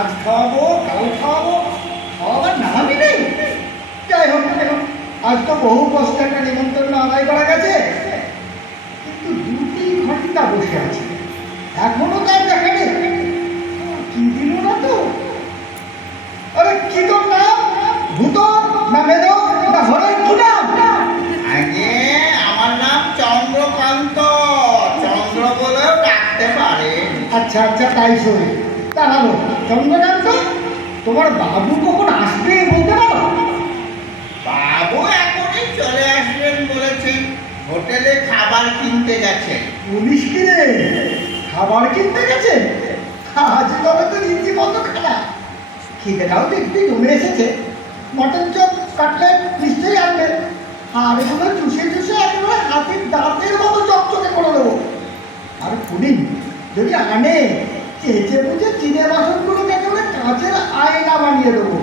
আজ খাওয়াবো, কাল খাওয়াবো, খাওয়াবার নামই নেই। যাই হোক না কেন, আজ তো বহু কষ্ট একটা নিমন্ত্রণ আদায় করা গেছে, কিন্তু 2-3 ঘন্টা বসে আছে, এখনো তার দেখা নেই। কি দিল না তো? আরে কি তোর নাম? ভূত না মেদ না হরেন কি নাম? আগে আমার নাম চন্দ্রকান্ত, চন্দ্র বলেও ডাকতে পারে। আচ্ছা আচ্ছা, তাই শোন। তা ভালো, চন্দ্রকান্ত, তোমার বাবু কখন আসবে বলতে পারো? বাবু এখনই চলে আসবেন বলেছেন, হোটেলে খাবার কিনতে গেছে। পুলিশ কিনে খাবার কিনতে গেছে? আজ তবে তো রীতিমতো খানা। খিদেটাও দেখতে জমে এসেছে। মটন চপ, কাটলেট নিশ্চয়ই আনবে। আর এগুলো চুষে চুষে একেবারে হাতির দাঁতের মতো চকচকে করে দেবো। আর পুডিং যদি আনে, চেঁচে বুঝে চিনে বাসনগুলোকে একেবারে কাঁচের আয়না বানিয়ে দেবো।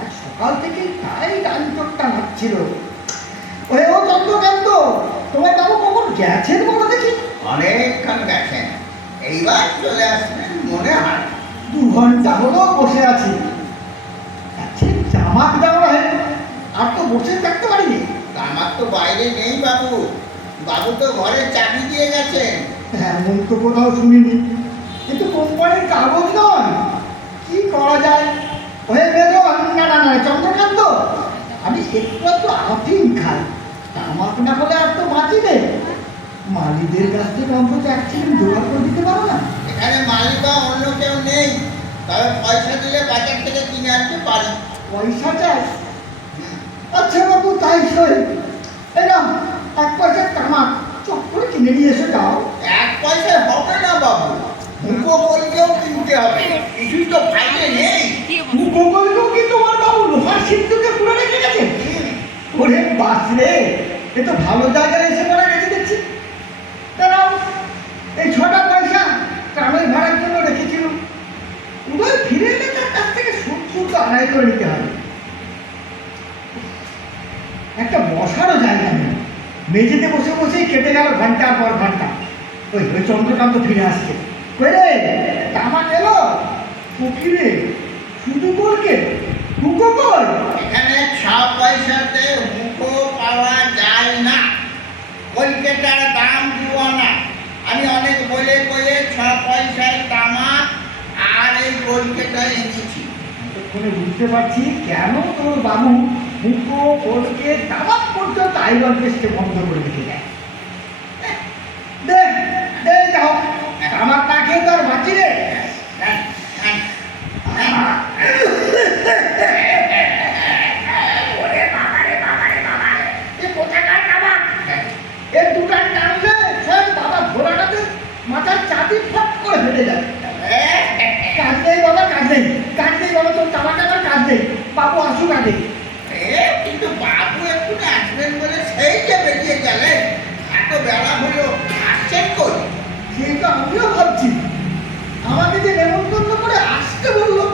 আর সকাল থেকে তাই ডান চোখটা নাচ্ছিল। ওহে ও চন্দ্রকান্ত, তোমার বাবু কখন গেছেন বলো দেখি? অনেকক্ষণ গেছেন, এইবার চলে আসবেন মনে হয়। 2 ঘন্টা হলো বসে আছি। আচ্ছা, জামাক দেওয়া হয়, আর তো বসে থাকতে পারিনি। আমার তো বাইরে নেই বাবু, বাবু তো ঘরে চাবি দিয়ে গেছেন। এমন তো কোথাও শুনিনি, কিন্তু কোম্পানির কাগজ নয়। কি করা যায়? হয়ে গেল। না না না চন্দ্রকান্ত, আমি একটু আফিম খাই, তামাক না হলে আর তো বাঁচি নেই। মালিদের কাছ থেকে অন্তত 1 চিমটি জোগাড় করে দিতে পারো না? এখানে মালিক বা অন্য কেউ নেই, তবে পয়সা দিলে বাজার থেকে কিনে আনতে পারি। পয়সা চাই? আচ্ছা বাবু, তাই সই। এই নাও 1 পয়সার তামাক, চট করে কিনে নিয়ে এসে যাও। 1 পয়সায় হবে না বাবু, মুখো বলকেও কিনতে হবে, কিছুই তো বাইরে নেই। মুখোগলকেও কি তোমার বাবু লোহার সিন্ধুকে পুরো রেখে গেছে? ওরে বাস রে, এ তো ভালো জায়গায় এসে পড়া গেছে দেখছি। দাঁড়াও, এই 6টা পয়সা ট্রামের ভাড়ার জন্য রেখেছিল। উদয় ফিরে এলে তার কাছ থেকে সুদ আদায় করে নিতে হবে। একটা বসারও জায়গা নেই, মেঝেতে বসে বসেই কেটে গেল ঘন্টার পর ঘন্টা। ওই ওই চন্দ্রকান্ত ফিরে আসছে। কই রে, তামাক এলো? ফকিরে শুধু বলকে মুখো কই? এখানে 6 পয়সাতে মুখো পাওয়া যায় না, কলকাতার দাম দিব না। আমি অনেক বলে কয়ে 6 পয়সায় তামাক আর এই কলকাতা এনেছি। এতক্ষণে বুঝতে পারছি কেন তোর বাবু মুখো কলকে তামাক পর্যন্ত আইবার পেস্টে বন্ধ করে রেখে যায়। দে দে যাও, তামাক না খেয়ে তো আর বাঁচি রে। এর দুটার টানলে সব বাবা ঘোড়াটাতে মাথার চাঁদি ফট করে ফেটে যাবে। কাজ নেই বাবা, কাজ নেই, কাজ নেই বাবা, তোর তামাক আবার কাজ নেই। বাবু আসুক আগে। কিন্তু বাবু একটু আসবেন বলে সেই যে বেরিয়ে গেলেন, এত বেলা হলো, আসছেন কই? সেই তো আমিও ভাবছি, আমাকে যে নেমন্তন্ন করে আসতে বললো।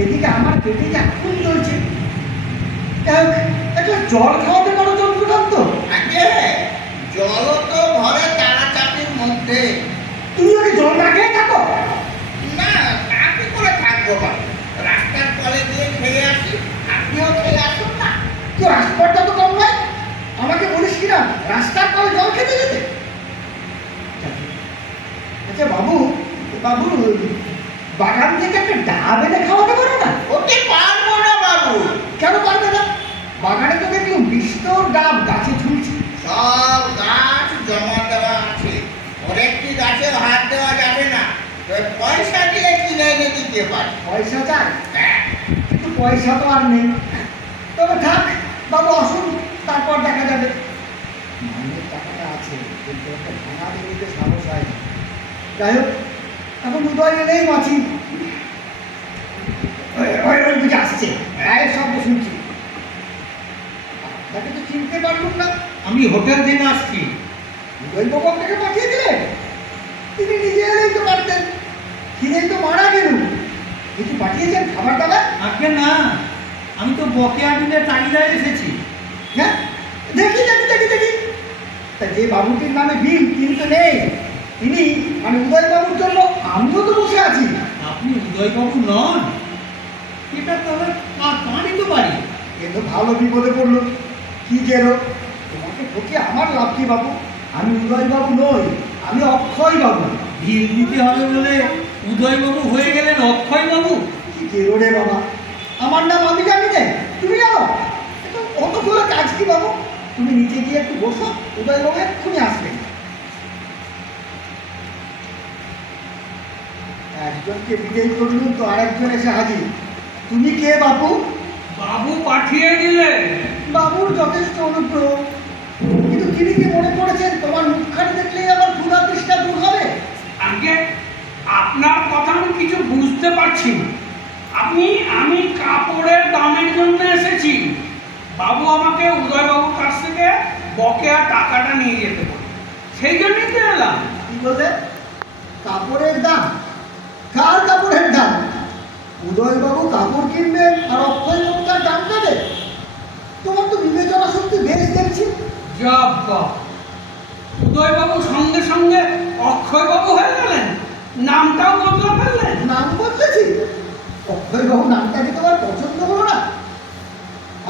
এদিকে আমার পেটে যে আগুন জ্বলছে। একটা জল খাওয়াতে পারো চন্দ্রকান্ত? আগে জল তো ঘরে তারা চাপির মধ্যে। তুমি ওকে জল না খেয়ে থাকো? না, তা কি করে থাকবো বা? রাস্তার কলে দিয়ে খেয়ে আসি, আপনিও খেয়ে আসুন না। তো রাস্তাটা তো কম নয়, আমাকে বলিস কিনা রাস্তার কলে জল খেতে যেতে। আচ্ছা বাবু, বাবু বাগান থেকে একটা ডাব এনে খাওয়াতে পারো না? ওকে পারবো না বাবু। কেন পারবে না? বাগানে তো দেখলাম বিস্তর ডাব গাছে ঝুলছে। সব গাছ জমা দেওয়া আছে, অনেকটি গাছে হাত দেওয়া যাবে না, তবে পয়সা দিয়ে কিনে এনে দিতে পারি। পয়সা চাই? হ্যাঁ, কিন্তু পয়সা তো আর নেই। তবে থাক, বাবু আসুন, তারপর দেখা যাবে। মাইনের টাকাটা আছে, কিন্তু একটা ভাঙা দিতে সাহস হয় না। যাই হোক, এখন উদয় এলেই বাঁচি। ওই বুঝে আসছে, গায়ের শব্দ শুনছি। তাকে তো চিনতে পারলুম না। আমি হোটেল থেকে আসছি। উদয়বাবু আপনাকে পাঠিয়ে দিলেন? তিনি নিজে এলেই তো পারতেন। খিদেই তো মারা গেল। কিছু পাঠিয়েছেন খাবার দাবার? আজকে না, আমি তো বকেয়া বিলের তালিকায় এসেছি। হ্যাঁ, দেখি দেখি দেখি দেখি। তা যে বাবুটির নামে বিল কিন্তু নেই, তিনি মানে উদয়বাবুর জন্য আমিও তো বসে আছি। আপনি উদয়বাবু নন? এটা তবে কারই তো বাড়ি। এ তো ভালো বিপদে পড়লো। কি গেলো, তোমাকে ঠকে আমার লাভ কি বাবু? আমি উদয়বাবু নই, আমি অক্ষয় বাবু। ভিড় দিতে হবে বলে উদয়বাবু হয়ে গেলেন অক্ষয়বাবু? কি গেলো রে বাবা, আমার নাম আমি জানি না, তুমি জানো? এটা অত বলে কাজ কি বাবু? তুমি নিচে গিয়ে একটু বসো, উদয়বাবু এক্ষুনি আসবে। একজনকে বিদায় করলুম তো আরেকজন এসে হাজির। তুমি কে বাবু? বাবু পাঠিয়ে দিলেন। বাবুর যথেষ্ট অনুগ্রহ, কিন্তু তিনি কি মনে করেছেন তোমার মুখখানি দেখলেই আমার ক্ষুধা তৃষ্ণা দূর হবে? আগে আপনার কথা আমি কিছু বুঝতে পারছি না। আমি কাপড়ের দামের জন্য এসেছি। বাবু আমাকে উদয়বাবুর কাছ থেকে বকেয়া টাকাটা নিয়ে যেতে বলে, সেই জন্যই তো এলাম। কি বলতে? কাপড়ের দাম? কার কাপড়ের দাম? উদয়বাবু কাপড় কিনবেন আর অক্ষয়বাবু তার দাম দেবে? তোমার তো বিবেচনা শক্তি বেশ দেখছি। জব্বা, উদয়বাবু সঙ্গে সঙ্গে অক্ষয়বাবু হয়ে গেলেন, নামটাও বদলা ফেললেন। নাম বদলেছি? অক্ষয়বাবু নামটা কি তোমার পছন্দ হলো না?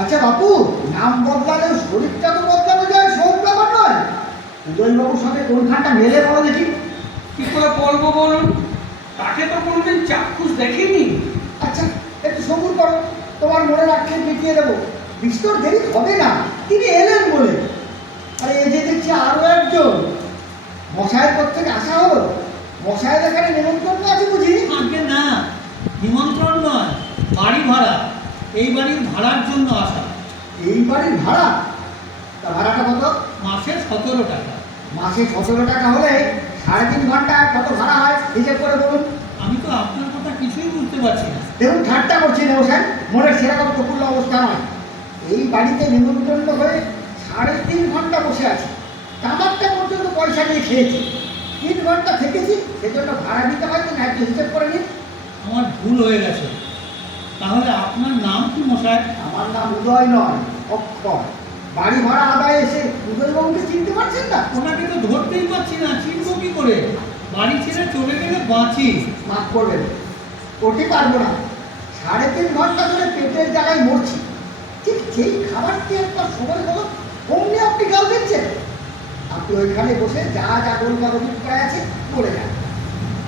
আচ্ছা বাপু, নাম বদলালেও শরীরটা তো বদলানো যায়, সব ব্যাপার নয়। উদয়বাবুর সঙ্গে কোনখানটা মেলে বলো দেখি। কি করে বলবো বলুন, তাকে তো কোনোদিন চাক্ষুষ দেখিনি। আচ্ছা, একটু সবুর করো, তোমার মনে রাখতে মিটিয়ে দেবো। বিস্তর দেরি হবে না, তিনি এলেন বলে। আরে এই যে দেখছি আরো একজন মশাইয়ের পর থেকে আসা হলো। মশাইয়ের এখানে নিমন্ত্রণ আছে বুঝি? আগে না, নিমন্ত্রণ নয়, বাড়ি ভাড়া। এই বাড়ির ভাড়ার জন্য আসা। এই বাড়ির ভাড়া? তা ভাড়াটা কত? মাসে 17 টাকা। মাসে 17 টাকা হলে 3.5 ঘন্টা কত ভাড়া হয় হিসেব করে বলুন। আমি তো আপনার কথা কিছুই বুঝতে পারছি না। দেখুন, ঠাট্টা করছি না মশাই, মনের সেরকম প্রফুল্ল অবস্থা নয়। এই বাড়িতে নিমন্ত্রণ হয়ে 3.5 ঘন্টা বসে আছি, কামারটা পর্যন্ত পয়সা দিয়ে খেয়েছি, 3 ঘন্টা থেকেছি, সেজন্য ভাড়া দিতে হয় তো না, একটু হিসেব করে নিন। আমার ভুল হয়ে গেছে। তাহলে আপনার নাম কি মশাই? আমার নাম উদয় নয়, অক্ষয়। বাড়ি ভাড়া আদায় এসে উদয়বাবুকে চিনতে পারছেন না? ওনাকে তো ধরতেই পারছি না, চিনবো কি করে? বাড়ি ছেড়ে চলে গেলে বাঁচি। মাফ করবেন, ওটি পারবো না। 3.5 ঘন্টা ধরে পেটের জ্বালায় মরছি। ঠিক যেই খাবারটি একটা সময় হলো, অমনি আপনি গাল দিচ্ছেন। আপনি ওইখানে বসে যা যা গোলকার অভিপ্রায় আছে বলে যান,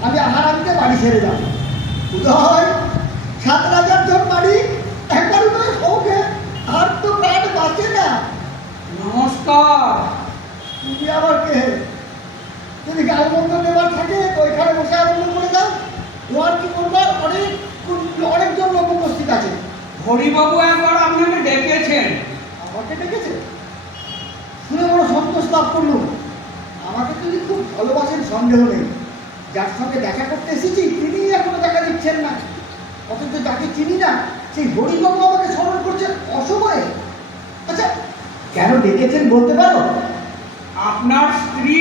আমি আহার আনতে বাড়ি ছেড়ে যাব। উদয়, 7 রাজার জন বাড়ি, একবার উদয় হোকে, আর তো প্রাণ বাঁচে না। নমস্কার। তুমি আবার কে? যদি গাল বন্ধ নেবার থাকে তো ওইখানে বসে আরম্ভ করে দাও। তোমার কি করবার অনেকজন লোক উপস্থিত আছে। হরিবাবু একবার আপনাকে ডেকেছেন। আমাকে ডেকেছে? শুনে বড় সন্তোষ লাভ করলুম। আমাকে যদি খুব ভালোবাসেন সন্দেহ নেই। যার সঙ্গে দেখা করতে এসেছি তিনি এখনো দেখা দিচ্ছেন না, অথচ যাকে চিনি না সেই হরিবাবু আমাকে স্মরণ করছেন অসময়ে। আচ্ছা, কেন ডেকেছেন বলতে পারো? আপনার স্ত্রী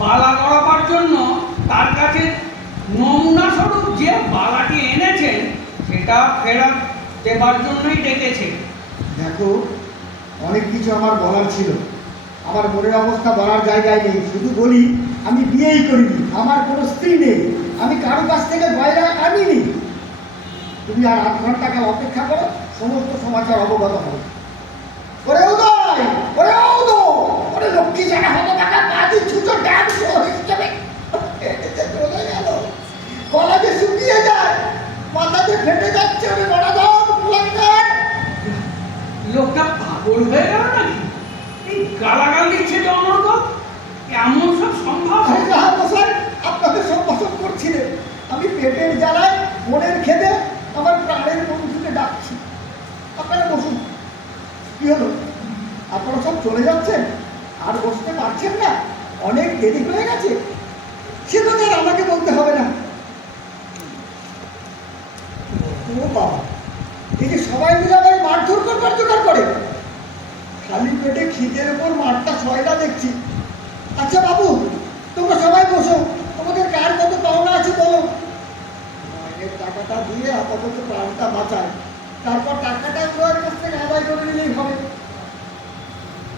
বালা গড়াবার জন্য তার কাছে নমুনা স্বরূপ যে বালাটি এনেছেন সেটা ফেরত দেবার জন্যই ডেকেছে। দেখো, অনেক কিছু আমার বলার ছিল, আমার মনের অবস্থা বলার জায়গায় নেই। শুধু বলি, আমি বিয়েই করিনি, আমার কোনো স্ত্রী নেই, আমি কারো কাছ থেকে গয়না আনিনি। তুমি আর 8 ঘন্টা কাল অপেক্ষা করো, সমস্ত সমাচার অবগত হবে। ওরে উদয়, ওরে উদয়, ওরে লক্ষ্মী জানা হতো টাকা কাজী ছুটো ডাক হিসেবে চলে গেল। গলা যে শুকিয়ে যায়, মাথা যে ফেটে যাচ্ছে, ওরে গড়াধর কুলাঙ্গার। লোকটা পাগল হয়ে গেল নাকি? এই গালাগাল দিচ্ছে যে অনর্গল, এমন সব সম্ভব? আরে না মশাই, আপনাদের সম্ভাষণ করছিলেন, আমি পেটের জ্বালায় মনের খেদে আমার প্রাণের বন্ধুকে ডাকছি। আপনারা বসুন। কি হলো, আপনারা সব চলে যাচ্ছেন? আর বসতে পারছেন না? অনেক দেরি হয়ে গেছে। সে কথা আর আমাকে বলতে হবে না। ও বাবা, এই যে সবাই মিলে আমায় মারধর করবার জোগাড় করে। খালি পেটে খিদের উপর মারটা সয়লা দেখছি। আচ্ছা বাবু, তোমরা সবাই বসো, তোমাদের কার কত পাওনা আছে বলো। মায়ের টাকাটা দিয়ে আপাতত প্রাণটা বাঁচায়, তারপর টাকাটা ওর কাছ থেকে আদায় করে নিলেই হবে।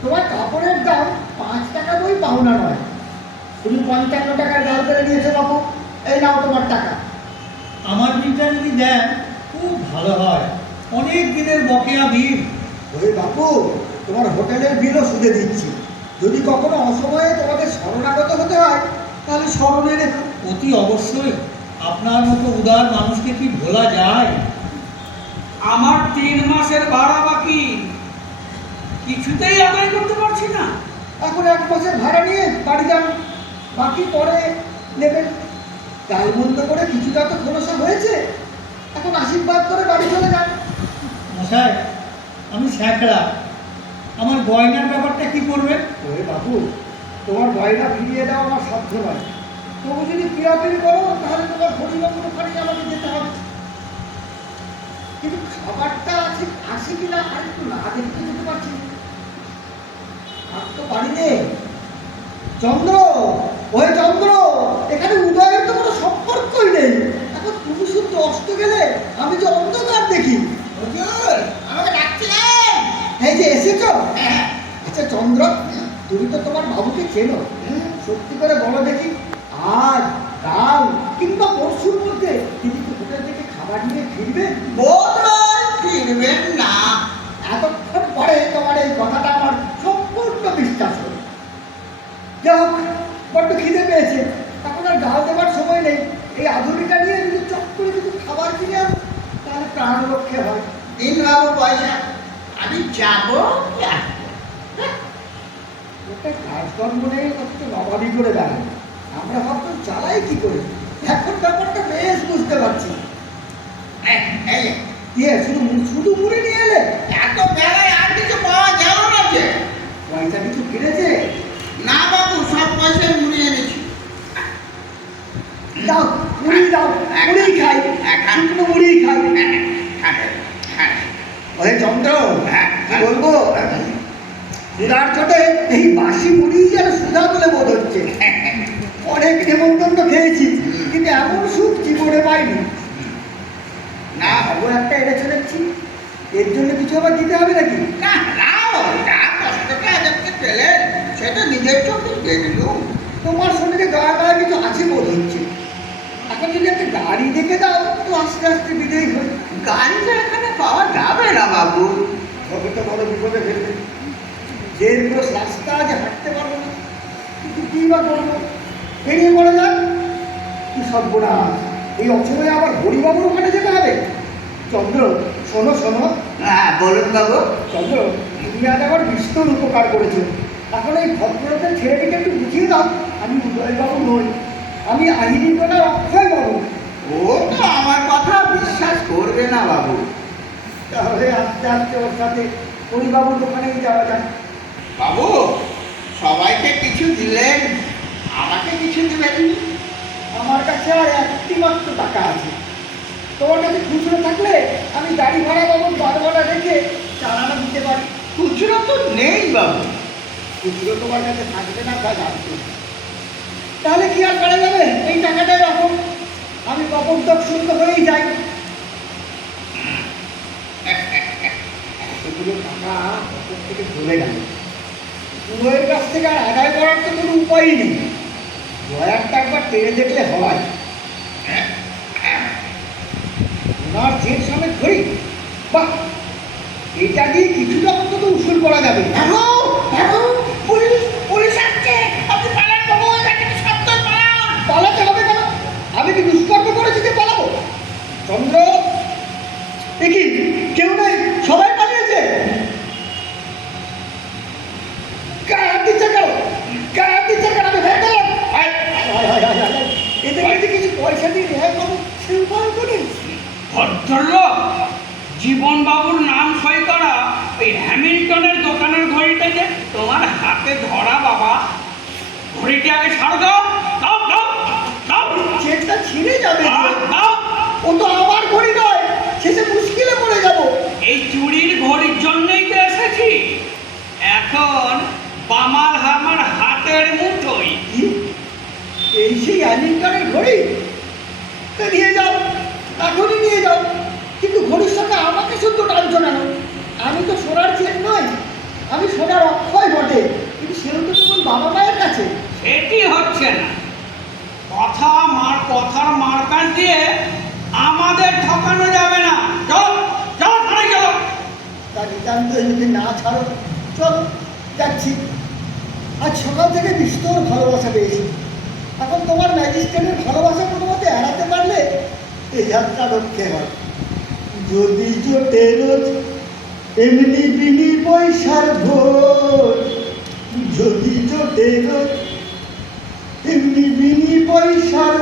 তোমার কাপড়ের দাম 5 টাকা বই পাওনা নয়, তুমি 55 টাকার গাল করে নিয়েছো বাবু। এই নাও তোমার টাকা। আমার বিলটা যদি দেন খুব ভালো হয়, অনেক দিনের বকেয়া বিল। ওই বাপু, তোমার হোটেলের বিলও শুধে দিচ্ছি। যদি কখনো অসময়ে তোমাদের শরণাগত হতে হয় তাহলে স্মরণে রেখো। অতি অবশ্যই, আপনার মতো উদার মানুষকে কি ভোলা যায়? আমার 3 মাসের ভাড়া বাকি, কিছুতেই আদায় করতে পারছি না। এখন 1 মাসের ভাড়া নিয়ে বাড়ি যান, বাকি পরে নেবেন। গালমন্দ করে কিছুটা তো খোলসা হয়েছে, এখন আশীর্বাদ করে বাড়ি চলে যান। মশাই, আমি স্যাঁকড়া, আমার গয়নার ব্যাপারটা কি করবেন? ওরে বাবু, তোমার গয়না ফিরিয়ে দেওয়া আমার সাধ্য নয়। তবু যদি পিড়াপিড়ি করো তাহলে তোমার হরিবাবুর ওখানে আমাকে যেতে হবে। কিন্তু খাবারটা আছে কিনা আর একটু না দেখতে যেতে পারছি না। আর তো বাড়ি নেই। চন্দ্র, ওই চন্দ্র, এখানে উদয়ের তো কোনো সম্পর্কই নেই। এখন তুমি শুধু অস্ত গেলে আমি যে অন্ধকার দেখি। হুজুর, আমাকে ডাকছিলেন? এই যে এসেছো। হ্যাঁ। আচ্ছা চন্দ্র, তুমি তো তোমার বাবুকে চেনো, সত্যি করে বলো দেখি, আজ কাল কিংবা পরশুর মধ্যে তিনি কি হোটেল থেকে খাবার নিয়ে ফিরবে? বোধহয় ফিরবেন না। এতক্ষণ পরে তোমার এই কথাটা আমার সম্পূর্ণ বিশ্বাস হলো। যাই হোক, বড্ড খিদে পেয়েছে, এখন আর গাল দেওয়ার সময় নেই। এই আধুনিটা নিয়ে যদি চট করে কিছু খাবার কিনে আনো তাহলে প্রাণ রক্ষে হয়। দিন বাবু পয়সা, আমি যাবো কি আসবো? ওটা কাজকর্ম নেই, অথচ নবাবি করে বেড়ায়। আমরা ভাবতাম চালাই কি করে, এখন ব্যাপারটা বেশ বুঝতে পারছি। এই শুধু মুড়ি নিয়ে এলে? এত বেলায় আর কিছু পাওয়া গেল না যে। পয়সা কিছু কিনেছে? না বাবু, সব পয়সায় মুড়িয়ে এনেছি। দাও, মুড়ি দাও, মুড়ি খাই, শুকনো মুড়ি খাই। ওই চন্দ্র, কি বলবো, সুধার চোটে এই বাসি মুড়ি যেন সুধা বলে বোধ হচ্ছে। অনেক নেমন্তন্ন খেয়েছি, কিন্তু এমন সুখ জীবনে পাইনি। না খবর একটা এনেছে দেখছি, এর জন্য কিছু আবার দিতে হবে নাকি? না না, যা কষ্টটা আজকে পেলেন সেটা নিজের চোখে দেখলুম। তোমার সঙ্গে গায়ে গায়ে কিছু আছে বোধ হচ্ছে। এখন যদি একটা গাড়ি দেখে দাও তো আস্তে আস্তে বিদেয় হই। গাড়িটা এখানে পাওয়া যাবে না বাবু। তবে তো বড় বিপদে ফেলবে। যে রোজ রাস্তা যে হাঁটতে পারবো না, কিন্তু কী বা করবো, বেরিয়ে পড়ে যান। কি সর্বনাশ, এই অসময়ে আবার হরিবাবুর ওখানে যেতে হবে। চন্দ্র, শোনো শোনো। হ্যাঁ বলুন বাবু। চন্দ্র, তুমি আজ আমার বিস্তর উপকার করেছো। এখন এই ভদ্রতার ছেলেটিকে একটু বুঝিয়ে দাও, আমি উদয়বাবু নই, আমি আহিনী গোনার অক্ষয় বাবু। ও তো আমার কথা বিশ্বাস করবে না বাবু। তাহলে আস্তে আস্তে ওর সাথে হরিবাবুর দোকানেই যাওয়া যায়। বাবু, সবাইকে কিছু দিলেন, আমাকে কিছু দিবেন? আমার কাছে আর একটি মাত্র টাকা আছে। তোমার কাছে খুচরো থাকলে আমি গাড়ি ভাড়া বাবদ ভাড়া রেখে চালানো দিতে পারি। খুচরো তো নেই বাবু। খুচরো তোমার কাছে থাকবে না তা জানতো। তাহলে কি আর করা যাবে, এই টাকাটাই রাখো, আমি কপর্দক শুদ্ধ হয়েই যাই। এতগুলো টাকা পকেট থেকে চলে গেল, পুরোয়ের কাছ থেকে আর আদায় করার তো কোনো উপায়ই নেই। লয়ারটা একবার টেনে দেখলে হয়। ওনার জেল সমেত ধরি, বাহ, এটা দিয়ে কিছুটা অন্তত উসুল করা যাবে। পুলিশ পুলিশ আসছে, আপনি পালান বাবু, এখান থেকে সত্তর পালান। পালাতে হবে কেন? আমি কি দুষ্কর্ম করেছি যে পালাবো? চন্দ্র, দেখি কেউ নেই, সবাই পালিয়েছে। কার দিচ্ছে কেন? কার দিচ্ছে কেন? আমি ভেবে গেলাম। এদের কাছে কিছু পয়সা দিয়ে রেহাই পাবো সে উপায় করে। ভদ্রলোক, জীবন বাবুর নাম সই করা ওই হ্যামিল্টনের দোকানের ঘড়িটা যে তোমার হাতে ধরা বাবা, ঘড়িটি আগে ছাড় দাও। দাও দাও দাও চেনটা ছিঁড়ে যাবে। দাও, দাও। ও তো আমার ঘড়ি নয়, শেষে মুশকিলে পড়ে যাবো। এই চুরির ঘড়ির জন্যই তো এসেছি। এখন বামাল আমার হাতের মুঠোই। কি? এই সেই অ্যালিংটনের ঘড়ি? তা নিয়ে যাও, এখনই নিয়ে যাও, কিন্তু ঘড়ির সঙ্গে আমাকে শুধু টানছো কেন? আমি তো সোনার চেন নই, আমি সোনার অক্ষয় বটে, কিন্তু সেও তো তোমার বাবা মায়ের কাছে। সেটি হচ্ছে না। কথার মারপ্যাঁচ দিয়ে আমাদের ঠকানো যাবে না। চল চল থানায় চলো। তা নিতান্ত যদি না ছাড়ো, চলো যাচ্ছি। আজ সকাল থেকে বিস্তর ভালোবাসা পেয়েছি। এখন তোমার ম্যাজিস্ট্রেটের ভালোবাসা কোনো মতে এড়াতে পারলে এই যাত্রা রক্ষে হয়। যদি জোটে রোজ এমনি বিনি পয়সার ভোট, যদি জোটে রোজ এমনি বিনি পয়সার